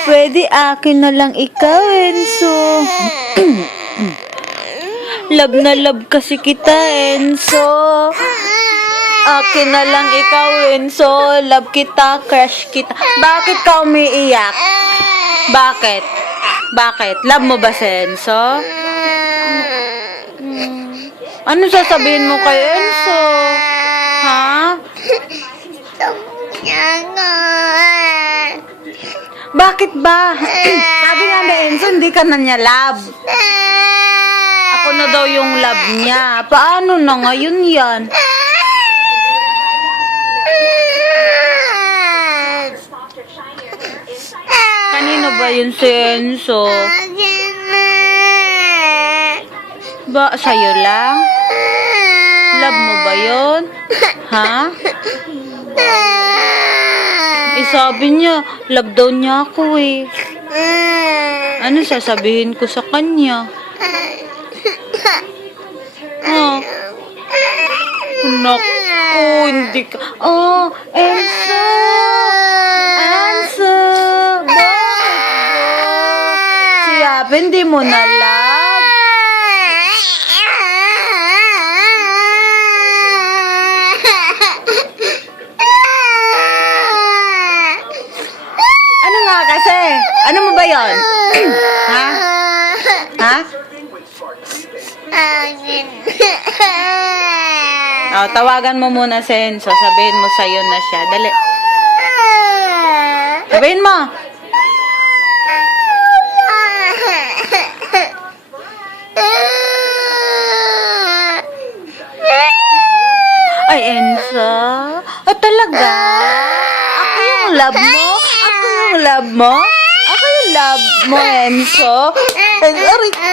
Pwede akin na lang ikaw, Enzo. Love na love kasi kita, Enzo. Akin na lang ikaw, Enzo. Love kita, crush kita. Bakit ka umiiyak? Bakit? Bakit? Love mo ba si Enzo? Ano sasabihin mo kay Enzo? Ha? Bakit ba? Sabi nga ni Enzo, hindi ka na niya love. Ako na daw yung love niya. Paano na ngayon yan? Kanino ba yun si Enzo? Ba, sa'yo lang? Love mo ba yun? Ha? Sabi niya, love daw niya ako eh. Ano sasabihin ko sa kanya? Naku, hindi ka... Oh, Enzo! Enzo! Bakit ba? Si Abby, hindi mo na love? Ano nga kasi? Ano mo ba yon? Ha? Ha? Oh, tawagan mo muna si Enzo. Sabihin mo sa'yo na siya. Dali. Sabihin mo. Ay, Enzo. Oh, talaga? Ako yung love mo? Ako yung love mo? Ako yung love mo, Enzo? Ay, aray ko.